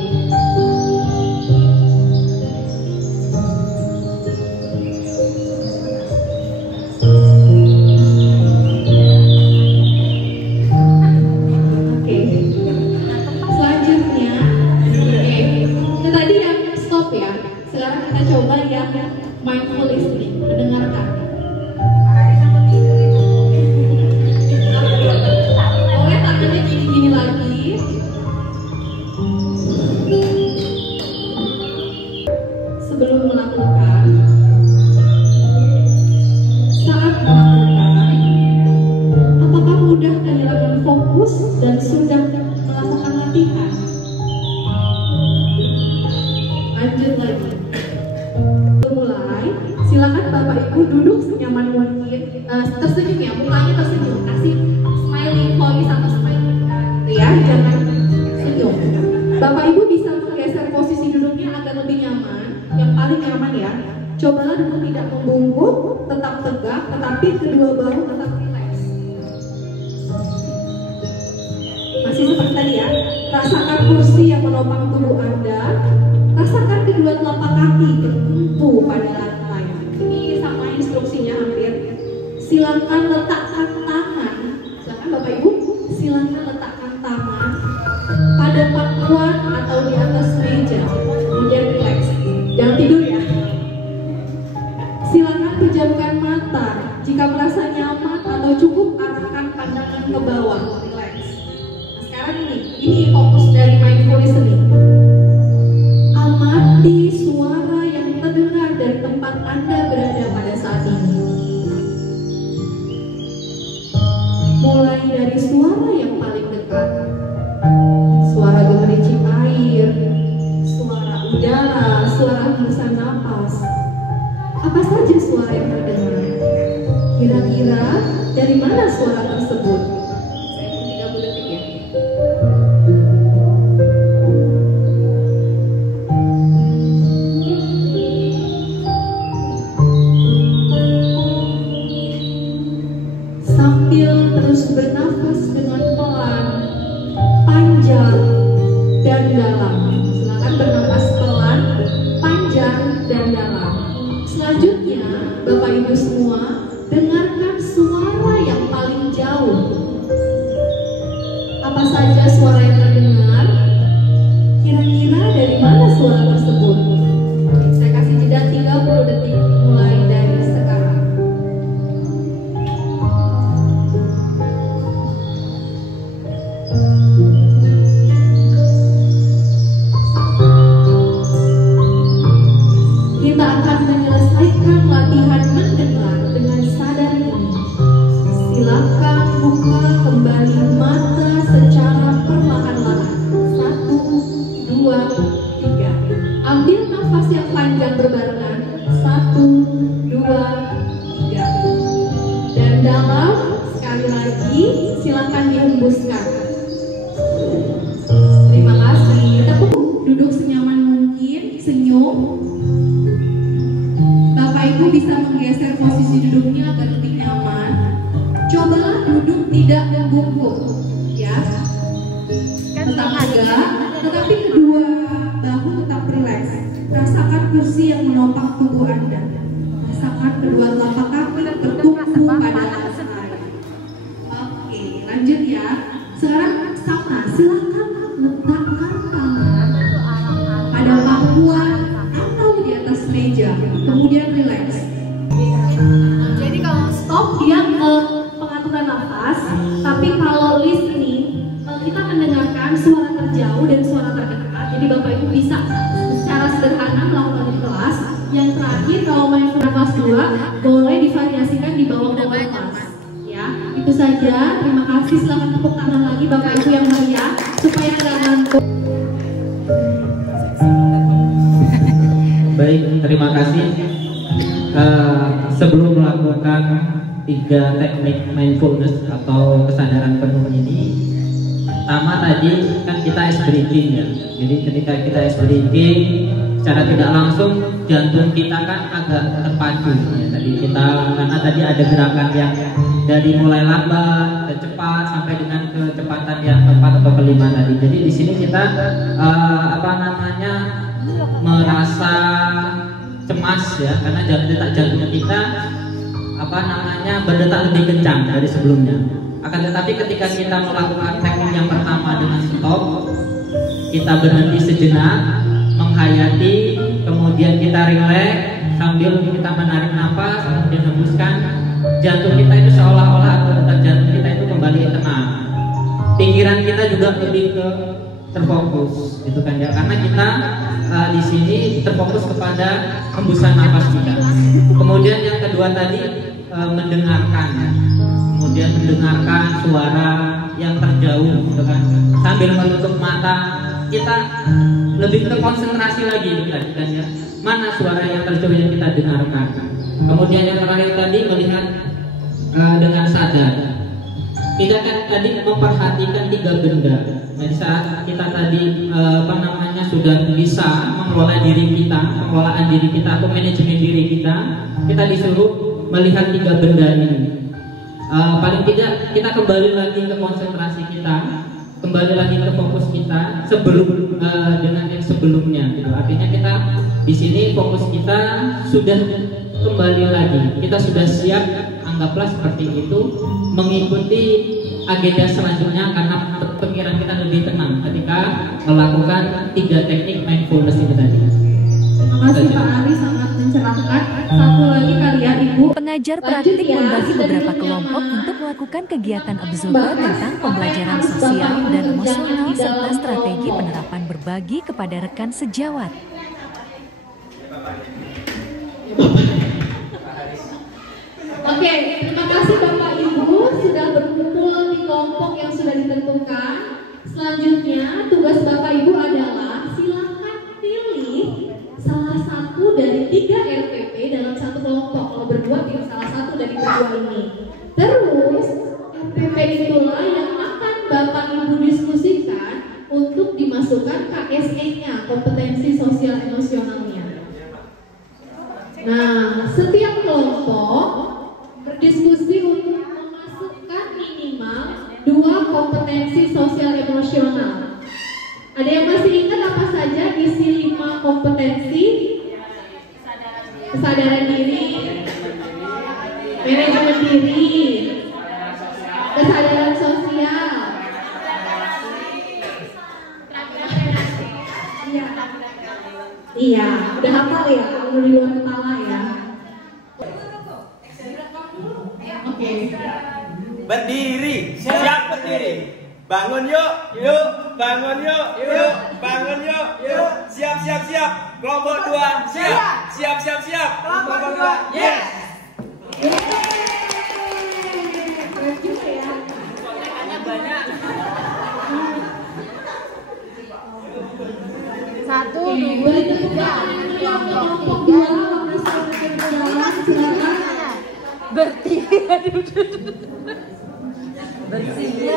Oke. Selanjutnya, itu tadi yang stop ya. Sekarang kita coba yang mindful listening, mendengarkan. Boleh tangannya gini-gini lagi. tersenyum ya, mukanya tersenyum, kasih smiling voice atau smiling gitu ya, jangan senyum. Bapak Ibu bisa menggeser posisi duduknya agar lebih nyaman, yang paling nyaman ya. Cobalah duduk tidak membungkuk, tetap tegak, tetapi kedua bahu tetap rileks. Masih seperti tadi ya, rasakan kursi yang menopang tubuh Anda, rasakan kedua telapak kaki bertumpu pada lantai. Ini sama instruksinya hampir. Silakan letakkan tangan, silakan Bapak Ibu, silakan letakkan tangan pada pangkuan atau di atas meja, kemudian rileks. Jangan tidur ya. Silakan pejamkan mata. Jika merasa nyaman atau cukup, arahkan pandangan ke bawah, rileks. Nah, sekarang ini fokus dari mindful listening. Amati suara yang terdengar dari tempat Anda berada pada saat ini. Mulai dari suara yang paling dekat, suara gemericik air, suara udara, suara hembusan napas. Apa saja suara yang terdengar? Kira-kira dari mana suara tersebut? Saya hitung 30 detik ya. Sambil terus bernafas dengan pelan, panjang, dan dalam. Silakan bernafas pelan, panjang, dan dalam. Selanjutnya, Bapak Ibu semua, dengarkan suara yang paling jauh. Apa saja suara yang terdengar? Kira-kira dari mana suara tersebut? Saya kasih jeda 30 detik mulai dari sekarang. Kita akan menyelesaikan latihan mendengar dengan sadar ini. Silakan buka kembali mata secara perlahan-lahan. 1, 2, 3. Ambil nafas yang panjang berbarengan. 1, 2, 3. Dan dalam, sekali lagi, silakan dihembuskan. Terima kasih. Duduk senyaman mungkin, senyum. Bapak Ibu bisa menggeser posisi duduknya agar lebih nyaman. Cobalah duduk tidak membungkuk, ya. Tetap tegak, tetapi kedua bahu tetap rileks. Rasakan kursi yang menopang tubuh Anda. Rasakan kedua telapak kaki bertumpu pada lantai. Oke, lanjut ya. Sekarang sama, silakan letakkan tangan pada pangkuan atau di atas meja, kemudian rileks. Jadi kalau stop dia pengaturan nafas, tapi kalau listening kita mendengarkan suara terjauh dan suara terdekat. Jadi Bapak Ibu bisa secara sederhana melakukan di kelas. Yang terakhir kalau main nafas 2 boleh divariasikan di bawah nafas. Ya, itu saja. Terima kasih. Selamat tepuk tangan lagi Bapak Ibu yang mulia supaya nggak ngantuk. Baik, terima kasih. Sebelum melakukan 3 teknik mindfulness atau kesadaran penuh ini, pertama tadi kan kita ice breathing ya. Jadi ketika kita ice breathing, secara tidak langsung jantung kita kan agak terpacu ya. Tadi kita karena tadi ada gerakan yang dari mulai lambat ke cepat sampai dengan kecepatan yang keempat atau kelima tadi. Jadi di sini kita merasa cemas ya, karena detak jantung kita berdetak lebih kencang dari sebelumnya. Akan tetapi ketika kita melakukan teknik yang pertama dengan stop, kita berhenti sejenak, menghayati, kemudian kita rileks sambil kita menarik nafas, kemudian hembuskan, jantung kita itu seolah-olah atau detak jantung kita itu kembali tenang. Pikiran kita juga lebih terfokus, gitu kan ya, karena kita di sini terfokus kepada hembusan nafas kita. Kemudian yang kedua tadi mendengarkan, kemudian mendengarkan suara yang terjauh, gitu kan, sambil menutup mata kita lebih terkonsentrasi lagi, gitu kan ya, mana suara yang terjauh yang kita dengarkan. Kemudian yang terakhir tadi melihat dengan sadar. Kita kan tadi memperhatikan 3 benda. Nah, di saat kita tadi sudah bisa mengelola diri kita, pengelolaan diri kita atau manajemen diri kita disuruh melihat 3 benda ini. Paling tidak kita kembali lagi ke konsentrasi kita, kembali lagi ke fokus kita sebelum dengan yang sebelumnya. Gitu. Artinya kita di sini fokus kita sudah kembali lagi, kita sudah siap, anggaplah seperti itu, mengikuti agenda selanjutnya karena pikiran kita lebih tenang ketika melakukan 3 teknik mindfulness ini tadi. Terima kasih Pak Ari, sangat mencerahkan. Satu lagi kali ya Ibu. Pengajar praktik membagi beberapa kelompok untuk melakukan kegiatan observer tentang pembelajaran sosial dan emosional serta strategi penerapan berbagi kepada rekan sejawat. Oke, terima kasih Bapak Ibu sudah berkumpul di kelompok yang sudah ditentukan. Selanjutnya tugas Bapak Ibu adalah silakan pilih salah satu dari 3 RPP dalam satu kelompok. Kalau berdua pilih salah satu dari kedua ini. Terus RPP itulah yang akan Bapak Ibu diskusikan untuk dimasukkan KSE-nya, kompetensi sosial emosionalnya. Nah, setiap kelompok berdiskusi untuk memasukkan minimal 2 kompetensi sosial emosional. Ada yang masih ingat apa saja isi 5 kompetensi? Kesadaran diri, manajemen diri, kesadaran sosial, iya, udah hafal ya, kalau di luar kepala ya. Oke. Berdiri, siap berdiri. Bangun yuk, yuk, bangun yuk, yuk, bangun yuk, yuk. Siap, siap, siap. Kelompok 2, siap, siap, siap, siap. Kelompok 2, yes. Keren juga ya. Banyak. 1, 2, 3. Kelompok 2 bisa berjalan, silakan. Bertiga. Bersihnya